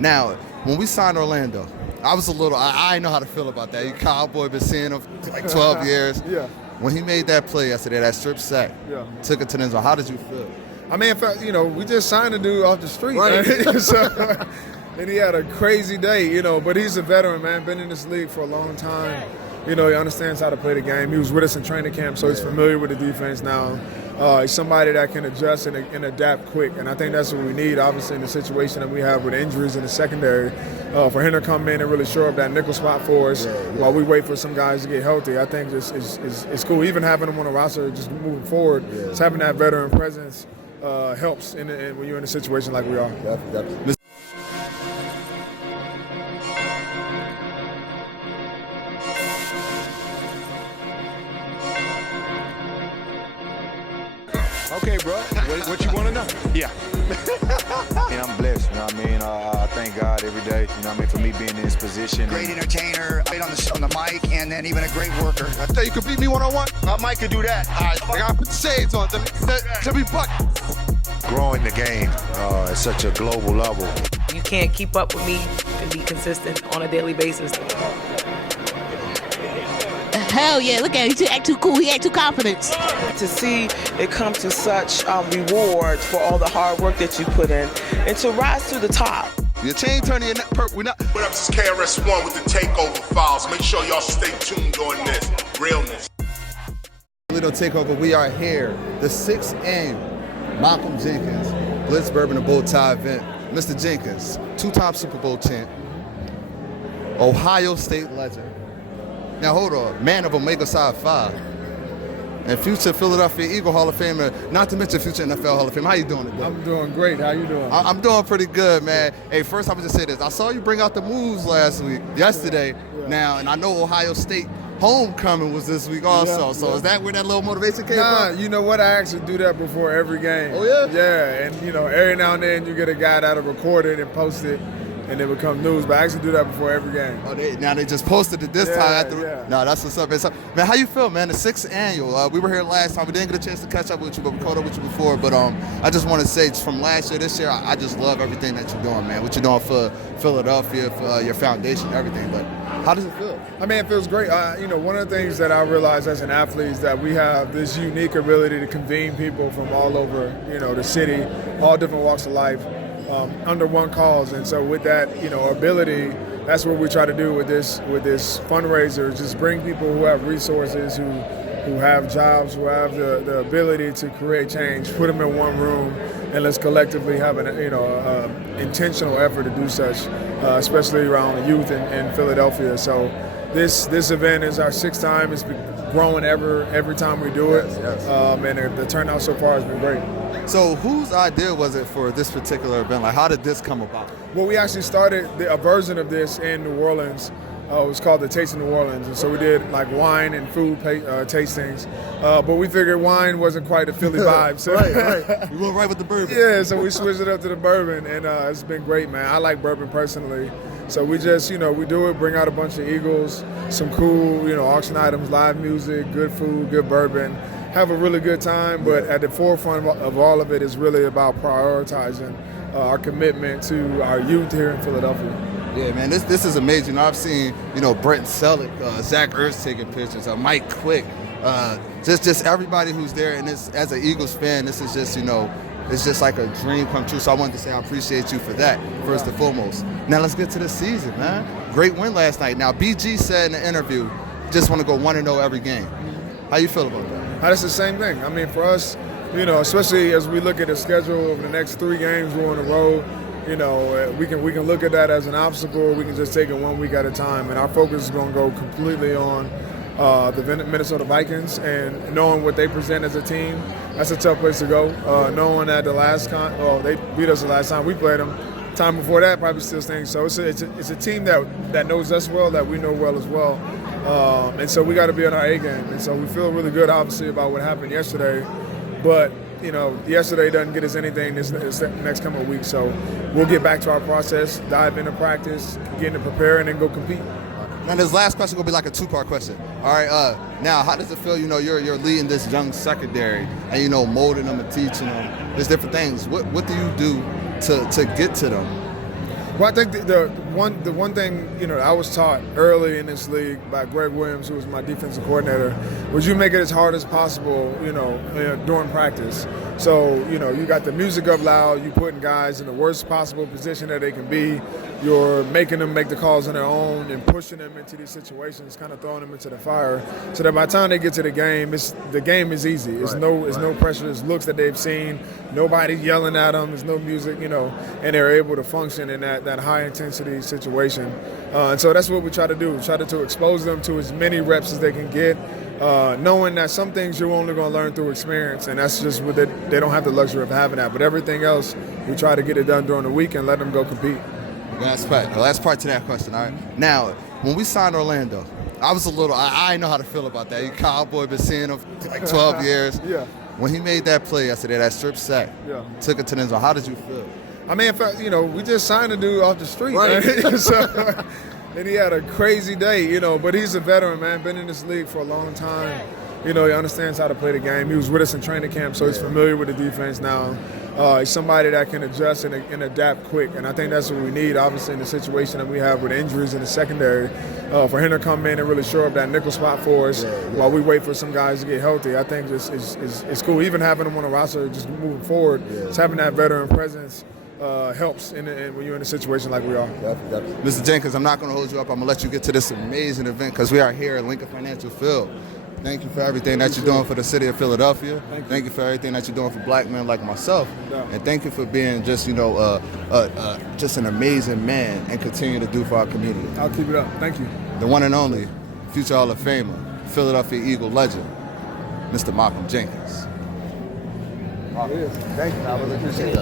Now, when we signed Orlando, I was a little, I didn't know how to feel about that. You cowboy, been seeing him for like 12 years. Yeah. When he made that play yesterday, that strip sack, took it to the end zone, how did you feel? I mean, in fact, we just signed a dude off the street, right? So, and he had a crazy day, but he's a veteran, man, been in this league for a long time. He understands how to play the game. He was with us in training camp, so he's familiar with the defense now. He's somebody that can adjust and adapt quick, and I think that's what we need, obviously, in the situation that we have with injuries in the secondary. For him to come in and really shore up that nickel spot for us while we wait for some guys to get healthy, I think it's cool. Even having him on the roster, just moving forward, just having that veteran presence helps when you're in a situation like we are. Definitely. Okay, bro. What you want to know? Yeah. I'm blessed, you know what I mean? I thank God every day, you know what I mean, for me being in this position. Great entertainer, great on the mic, and then even a great worker. I tell you could beat me one-on-one? Mike could do that. All right, I gotta put the shades on to be buck. Growing the game at such a global level. You can't keep up with me and be consistent on a daily basis. Hell yeah, look at him. He act too cool. He act too confident. To see it come to such reward for all the hard work that you put in and to rise to the top. Your chain turning your neck, we're not. What up, this is KRS-One with the Takeover Files. Make sure y'all stay tuned on this. Realness. Little takeover, we are here. The 6th annual Malcom Jenkins Blitz Bourbon and Bow Tie event. Mr. Jenkins, 2-time Super Bowl champ, Ohio State legend. Now hold on, man of Omega Psi Phi, and future Philadelphia Eagle Hall of Famer, not to mention future NFL Hall of Fame. How you doing today? I'm doing great. How you doing? I'm doing pretty good, man. Hey, first I would just say this. I saw you bring out the moves yesterday. Now, and I know Ohio State homecoming was this week also. So is that where that little motivation came from? You know what? I actually do that before every game. Oh, yeah? Yeah, and every now and then you get a guy that'll record it and post it, and it become news. But I actually do that before every game. Oh, they just posted it this time. No, that's what's up. Man, how you feel, man? The 6th annual. We were here last time. We didn't get a chance to catch up with you, but we caught up with you before. But I just want to say, from last year, this year, I just love everything that you're doing, man. What you're doing for Philadelphia, for your foundation, everything. But how does it feel? I mean, it feels great. One of the things that I realized as an athlete is that we have this unique ability to convene people from all over, the city, all different walks of life, under one cause. And so with that, ability, that's what we try to do with this fundraiser, just bring people who have resources, who have jobs, who have the ability to create change, put them in one room, and let's collectively have an intentional effort to do such, especially around youth in Philadelphia. So this event is our 6th time. It's been growing every time we do it, and the turnout so far has been great. So whose idea was it for this particular event? Like, how did this come about? Well, we actually started a version of this in New Orleans. It was called the Taste of New Orleans, and so we did like wine and food tastings. But we figured wine wasn't quite a Philly vibe, so right. We went right with the bourbon. Yeah, so we switched it up to the bourbon, and it's been great, man. I like bourbon personally, so we just we do it, bring out a bunch of Eagles, some cool auction items, live music, good food, good bourbon. Have a really good time, but at the forefront of all of it is really about prioritizing our commitment to our youth here in Philadelphia. Yeah, man, this is amazing. I've seen, Brent Selleck, Zach Ertz taking pictures, Mike Quick, just everybody who's there. And as an Eagles fan, this is just, it's just like a dream come true. So I wanted to say I appreciate you for that, first and foremost. Now let's get to the season, man. Great win last night. Now, BG said in the interview, just want to go 1-0 every game. How you feel about that? That's the same thing. I mean, for us, especially as we look at the schedule over the next 3 games we're on the road, we can look at that as an obstacle, or we can just take it 1 week at a time. And our focus is going to go completely on the Minnesota Vikings, and knowing what they present as a team. That's a tough place to go. Knowing that they beat us the last time we played them. Time before that probably still stinks. So it's a team that knows us well, that we know well as well. And so we got to be on our A game. And so we feel really good, obviously, about what happened yesterday. But yesterday doesn't get us anything this next couple of weeks. So we'll get back to our process, dive into practice, get into prepare, and then go compete. Now, this last question will be like a 2-part question. All right, now, how does it feel, you're leading this young secondary and, molding them and teaching them. There's different things. What do you do to get to them? Well, I think the one thing, I was taught early in this league by Greg Williams, who was my defensive coordinator, was you make it as hard as possible, during practice. So, you got the music up loud, you putting guys in the worst possible position that they can be. You're making them make the calls on their own and pushing them into these situations, kind of throwing them into the fire, so that by the time they get to the game is easy. It's no pressure. There's looks that they've seen. Nobody yelling at them. There's no music, and they're able to function in that high intensity situation. And so that's what we try to do. We try to expose them to as many reps as they can get, knowing that some things you're only going to learn through experience, and that's just what they don't have the luxury of having that. But everything else, we try to get it done during the week and let them go compete. Last part to that question. All right. Now, when we signed Orlando, I was I didn't know how to feel about that. You cowboy, been seeing him for like 12 years. Yeah. When he made that play yesterday, that strip sack, took it to the end zone, how did you feel? I mean, we just signed a dude off the street, right? So, and he had a crazy day, but he's a veteran, man, been in this league for a long time. He understands how to play the game. He was with us in training camp, so he's familiar with the defense now. He's somebody that can adjust and adapt quick, and I think that's what we need, obviously, in the situation that we have with injuries in the secondary. For him to come in and really shore up that nickel spot for us while we wait for some guys to get healthy, I think it's cool. Even having them on the roster, just moving forward, just having that veteran presence helps when you're in a situation like we are. Definitely. Mr. Jenkins, I'm not going to hold you up. I'm going to let you get to this amazing event because we are here at Lincoln Financial Field. Thank you for everything that you're doing for the city of Philadelphia. Thank you for everything that you're doing for black men like myself. And thank you for being just, just an amazing man and continue to do for our community. I'll keep it up. Thank you. The one and only future Hall of Famer, Philadelphia Eagle legend, Mr. Malcom Jenkins. Thank you. I really appreciate it.